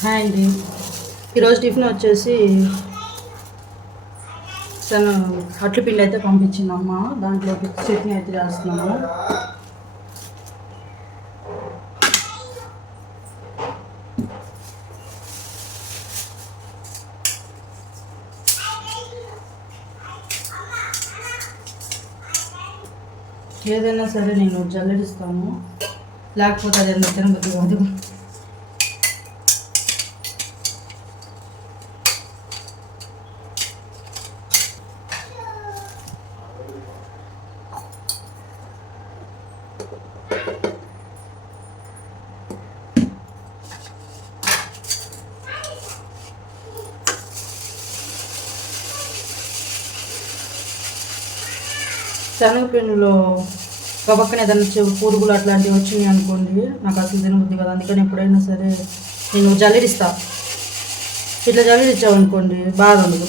Hi అండి. ఈరోజు tiffin వచ్చేసి తను అట్ల పిండి అయితే పంపించింది అమ్మ దాంట్లో చట్నీ అయితే చేస్తున్నాము. ఏదైనా సరే నేను జల్లడిస్తాను. లేకపోతే అది ఎంత తినబుద్ధి కాదు. శనగపిండిలో ఒక పక్కన ఏదైనా పురుగులు అట్లాంటివి వచ్చినాయి అనుకోండి నాకు అసలు తినబుద్ది కదా. అందుకని ఎప్పుడైనా సరే నేను జల్లిడిస్తా ఇట్లా జల్లిడిచ్చావు అనుకోండి బాధ ఉండదు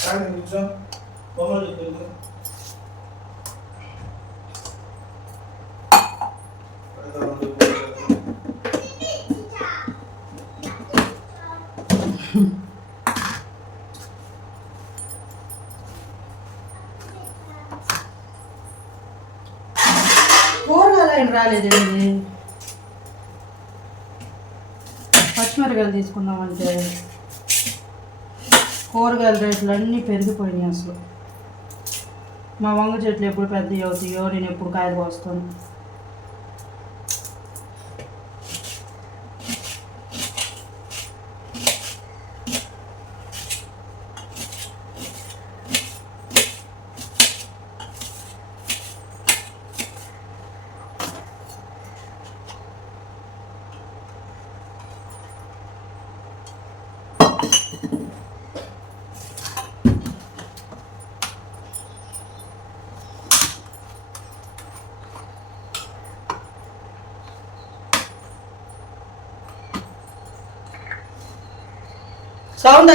కానీ కూర్చో బొమ్మలు చెప్పు కూరగాయలు ఏం రాలేదండి. పచ్చిమిరకాయలు తీసుకుందామంటే కూరగాయల రేట్లు అన్నీ పెరిగిపోయినాయి అసలు. మా వంగ చెట్లు ఎప్పుడు పెద్దవి అవుతాయో నేను ఎప్పుడు కాయలు కోస్తాను. Son.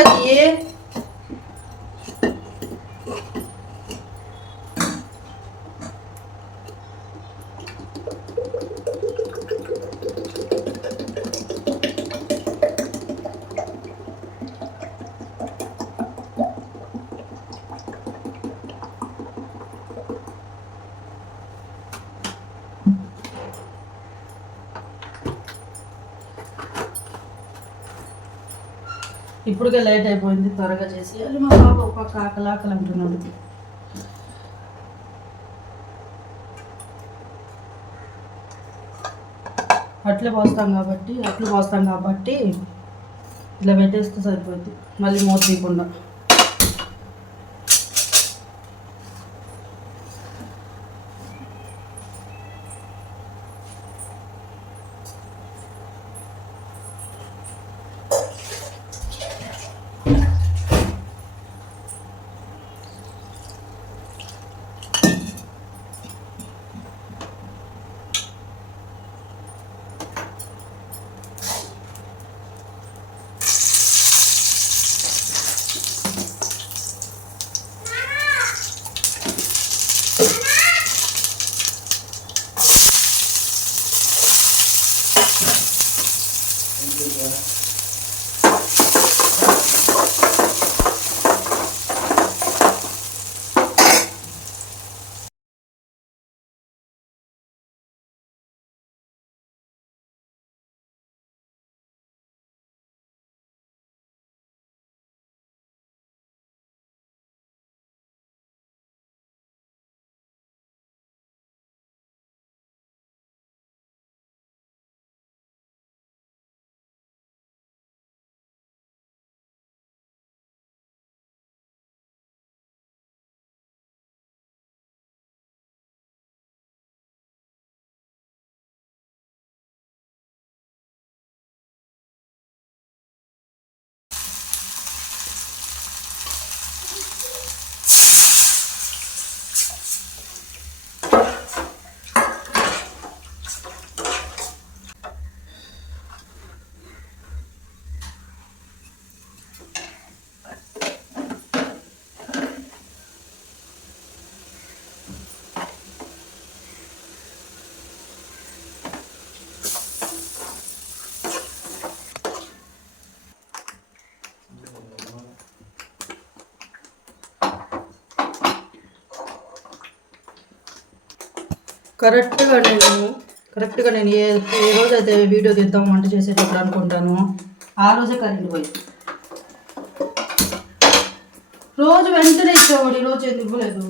అయ్యి లేట్ అయిపోయింది త్వరగా చేసి. అది మా పాప ఒక పక్క ఆకలి ఆకలి అంటున్నాడు. అట్లే పోస్తాం కాబట్టి అట్లు పోస్తాం కాబట్టి ఇట్లా పెట్టేస్తే సరిపోద్ది. మళ్ళీ మూత తీయకుండా కరెక్ట్గా నేను కరెక్ట్గా నేను ఏ ఏ రోజైతే వీడియో తీద్దాం వంట చేసేటప్పుడు అనుకుంటాను ఆ రోజే కరెంట్ పోయి. రోజు వెంటనే ఇచ్చేవాడు ఈరోజు ఎందుకు ఇవ్వలేదు?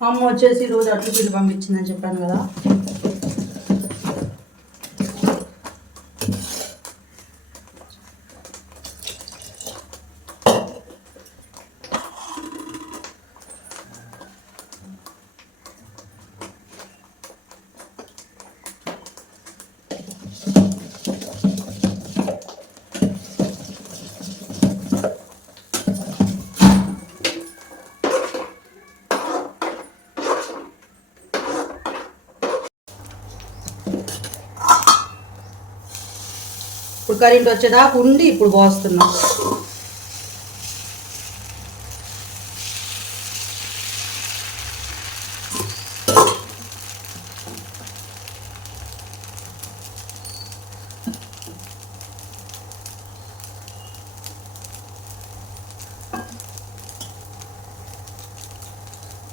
అమ్మ వచ్చేసి ఈరోజు అట్లు పిల్లలు పంపించిందని చెప్పాను కదా. ఇప్పుడు కరెంట్ వచ్చేదాకా ఉండి ఇప్పుడు పోస్తున్నాం.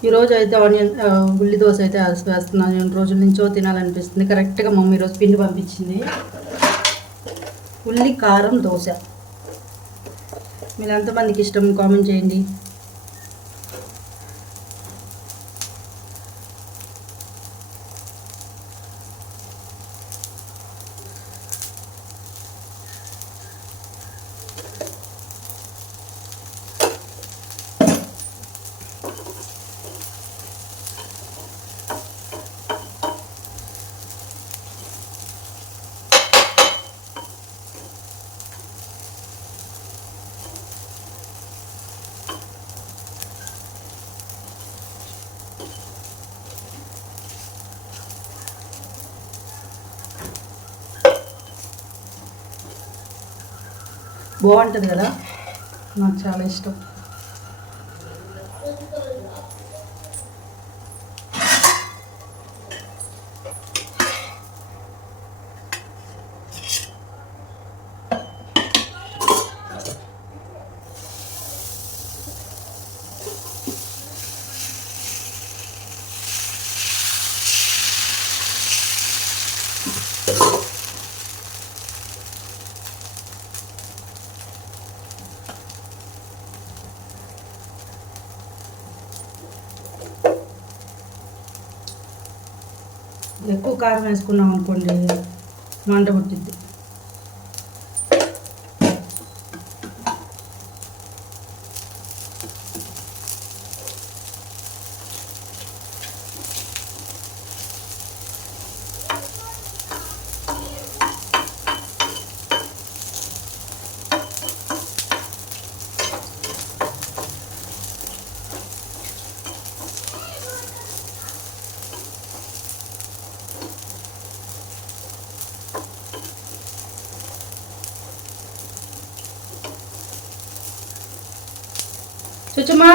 ఈరోజు అయితే ఆనియన్ ఉల్లి దోశ అయితే వేస్తున్నాను రెండు రోజుల నుంచో తినాలనిపిస్తుంది. కరెక్ట్గా మమ్మీ ఈరోజు పిండి పంపించింది. ఉల్లి కారం దోశ. మీరు ఎంతమందికి ఇష్టం కామెంట్ చేయండి. బాగుంటుంది కదా? నాకు చాలా ఇష్టం. కారం వేసుకున్నాం అనుకోండి మంట పుట్టిద్ది. చుచుమా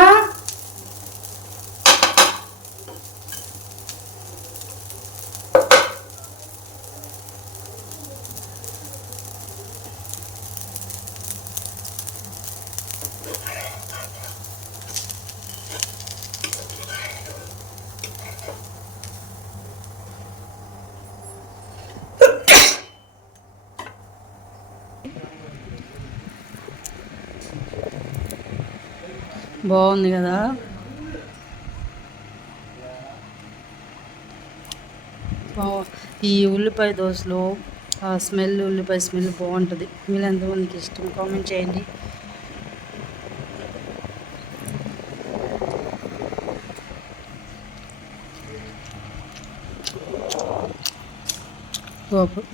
బాగుంది కదా? ఈ ఉల్లిపాయ దోశలో ఆ స్మెల్ ఉల్లిపాయ స్మెల్ బాగుంటుంది. మీరు ఎంతమందికి ఇష్టం? కామెంట్ చేయండి. సూపర్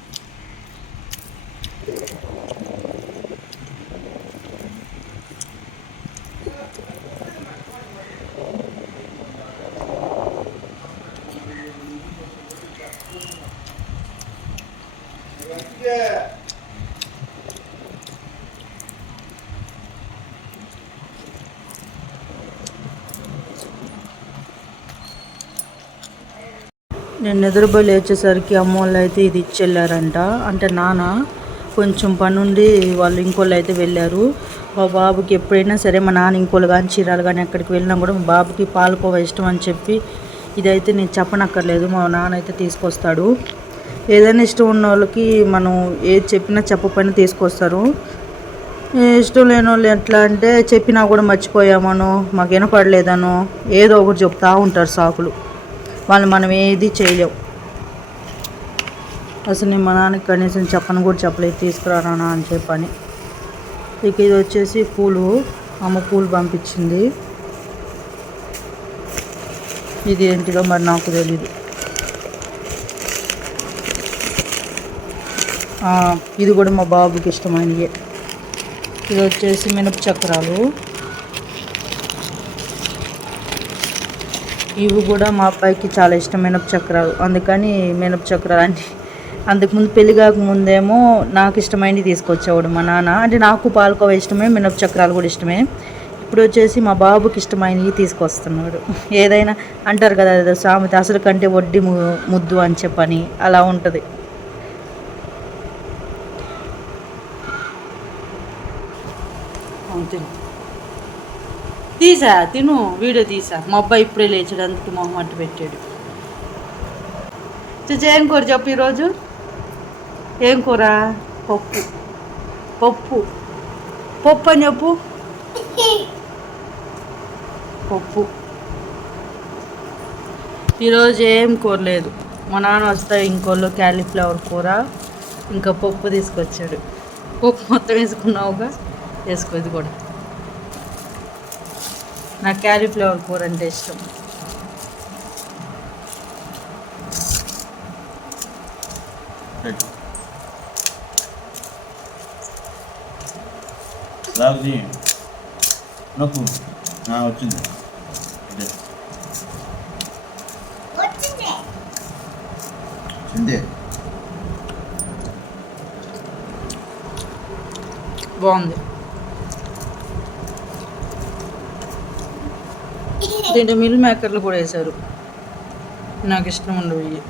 నేను నిద్రపోయి లేచేసరికి అమ్మ వాళ్ళు అయితే ఇది ఇచ్చెళ్ళారంట. అంటే నాన్న కొంచెం పనుండి వాళ్ళు ఇంకోళ్ళు అయితే వెళ్ళారు. మా బాబుకి ఎప్పుడైనా సరే మా నాన్న ఇంకోళ్ళు కానీ చీరాలు కానీ ఎక్కడికి వెళ్ళినా కూడా మా బాబుకి పాలకోవ ఇష్టం అని చెప్పి ఇదైతే నేను చెప్పనక్కర్లేదు. మా నాన్న అయితే తీసుకొస్తాడు. ఏదైనా ఇష్టం ఉన్న వాళ్ళకి మనం ఏది చెప్పినా చెప్పకపోయినా తీసుకొస్తారు. ఇష్టం లేని వాళ్ళు ఎట్లా అంటే చెప్పినా కూడా మర్చిపోయామనో మాకు వినపడలేదనో ఏదో ఒకటి చెప్తా ఉంటారు సాకులు. వాళ్ళు మనం ఏది చేయలేవు. అసలు నేను మా నాన్నకి కనీసం చెప్పను కూడా చెప్పలేదు తీసుకురానా అని చెప్పని. ఇక ఇది వచ్చేసి పూలు అమ్మ పూలు పంపించింది. ఇది ఏంటిదో మరి నాకు తెలీదు. ఇది కూడా మా బాబుకి ఇష్టమైనవి ఇది వచ్చేసి మినప చక్రాలు. ఇవి కూడా మా అబ్బాయికి చాలా ఇష్టం మినప చక్రాలు. అందుకని మినప చక్రాలు అంటే అంతకుముందు పెళ్ళి కాకముందేమో నాకు ఇష్టమైనవి తీసుకొచ్చేవాడు మా నాన్న. అంటే నాకు పాలకోవ ఇష్టమే మినప చక్రాలు కూడా ఇష్టమే. ఇప్పుడు వచ్చేసి మా బాబుకి ఇష్టమైనవి తీసుకొస్తున్నాడు. ఏదైనా అంటారు కదా ఏదో సామెత అసలు కంటే వడ్డీ ము- ముద్దు అని చెప్పని అలా ఉంటుంది. అవుతుంది తీసా తిను వీడియో తీసా. మా అబ్బాయి ఇప్పుడే లేచాడు అందుకు మొహం పెట్టాడు. చూచి కూర చెప్పు ఈరోజు? ఏం కూర? పప్పు. పప్పు. పప్పు అని చెప్పు. పప్పు. ఈరోజు ఏం కూర లేదు. మా నాన్న వస్తే ఇంకోళ్ళు క్యాలీఫ్లవర్ కూర ఇంకా పప్పు తీసుకొచ్చాడు. పప్పు మొత్తం వేసుకున్నావుగా? వేసుకో ఇది కూడా. నాకు క్యాలీఫ్లవర్ కూర అంటే ఇష్టం. వచ్చింది. ఇదే. వచ్చింది. బాగుంది. దీంట్లో మిల్ మేకర్లు కూడా వేశారు. నాకు ఇష్టం ఉండవు ఇవి.